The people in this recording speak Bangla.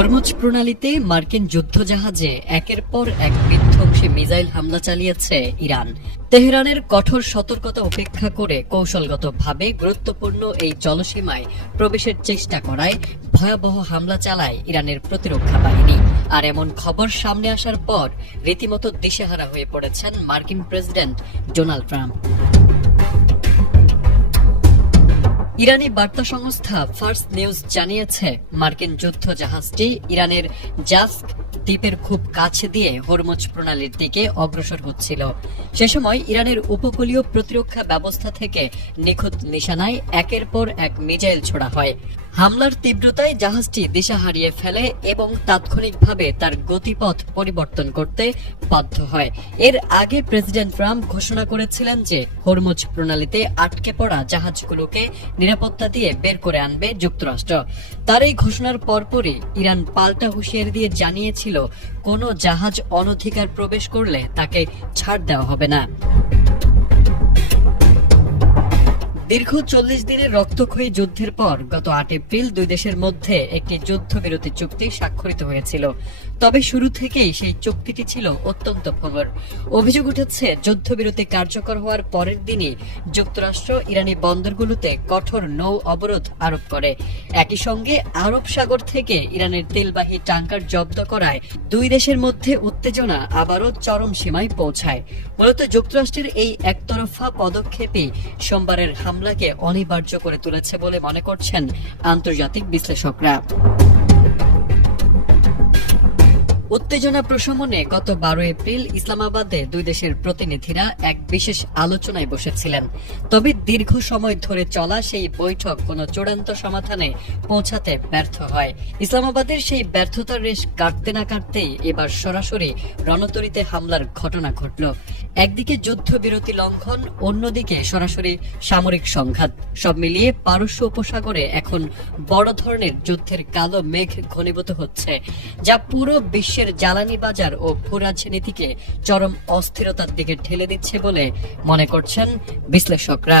হরমুজ প্রণালীতে মার্কিন যুদ্ধজাহাজে একের পর এক বিধ্বংসী মিসাইল হামলা চালিয়েছে ইরান। তেহরানের কঠোর সতর্কতা উপেক্ষা করে কৌশলগতভাবে গুরুত্বপূর্ণ এই জলসীমায় প্রবেশের চেষ্টা করায় ভয়াবহ হামলা চালায় ইরানের প্রতিরক্ষা বাহিনী। আর এমন খবর সামনে আসার পর রীতিমতো দিশেহারা হয়ে পড়েছেন মার্কিন প্রেসিডেন্ট ডোনাল্ড ট্রাম্প। ইরানি বার্তা সংস্থা ফার্স্ট নিউজ জানিয়েছে, মার্কিন যুদ্ধ জাহাজটি ইরানের জাস্ক দ্বীপের খুব কাছে দিয়ে হরমুজ প্রণালীর দিকে অগ্রসর হচ্ছিল। সে সময় ইরানের উপকূলীয় প্রতিরক্ষা ব্যবস্থা থেকে নিখুঁত নিশানায় একের পর এক মিসাইল ছোড়া হয়। হামলার তীব্রতায় জাহাজটি দিশা হারিয়ে ফেলে এবং তাৎক্ষণিকভাবে তার গতিপথ পরিবর্তন করতে বাধ্য হয়। এর আগে প্রেসিডেন্ট ট্রাম্প ঘোষণা করেছিলেন যে হরমুজ প্রণালীতে আটকে পড়া জাহাজগুলোকে নিরাপত্তা দিয়ে বের করে আনবে যুক্তরাষ্ট্র। তার এই ঘোষণার পরপরই ইরান পাল্টা হুঁশিয়ারি দিয়ে জানিয়েছিল, কোনো জাহাজ অনধিকার প্রবেশ করলে তাকে ছাড় দেওয়া হবে না। দীর্ঘ 40 দিনের রক্তক্ষয়ী যুদ্ধের পর গত 8 এপ্রিল দুই দেশের মধ্যে একটি যুদ্ধবিরতি চুক্তি স্বাক্ষরিত হয়েছিল। তবে শুরু থেকেই সেই চুক্তিটি ছিল অত্যন্ত ভঙ্গুর। অভিযোগ উঠেছে, যুদ্ধবিরতি কার্যকর হওয়ার পরের দিনই যুক্তরাষ্ট্র ইরানি বন্দরগুলোতে কঠোর নৌ অবরোধ আরোপ করে। একই সঙ্গে আরব সাগর থেকে ইরানের তেলবাহী ট্যাঙ্কার জব্দ করায় দুই দেশের মধ্যে উত্তেজনা আবারও চরম সীমায় পৌঁছায়। মূলত যুক্তরাষ্ট্রের এই একতরফা পদক্ষেপই সোমবারের হামলাকে অনিবার্য করে তুলেছে বলে মনে করছেন আন্তর্জাতিক বিশ্লেষকরা। উত্তেজনা প্রশমনে গত 12 এপ্রিল ইসলামাবাদে দুই দেশের প্রতিনিধিরা এক বিশেষ আলোচনায় বসেছিলেন। তবে দীর্ঘ সময় ধরে চলা সেই বৈঠক কোনো চূড়ান্ত সমাধানে পৌঁছাতে ব্যর্থ হয়। ইসলামাবাদের সেই ব্যর্থতার রেশ কাটতে না কাটতেই এবার সরাসরি রণতরীতে হামলার ঘটনা ঘটল। একদিকে যুদ্ধবিরতি লঙ্ঘন, অন্যদিকে সরাসরি সামরিক সংঘাত। সব মিলিয়ে পারস্য উপসাগরে এখন বড় ধরনের যুদ্ধের কালো মেঘ ঘনীভূত হচ্ছে, যা পুরো বিশ্বের জ্বালানি বাজার ও ভূরাজনীতিকে চরম অস্থিরতার দিকে ঠেলে দিচ্ছে বলে মনে করছেন বিশ্লেষকরা।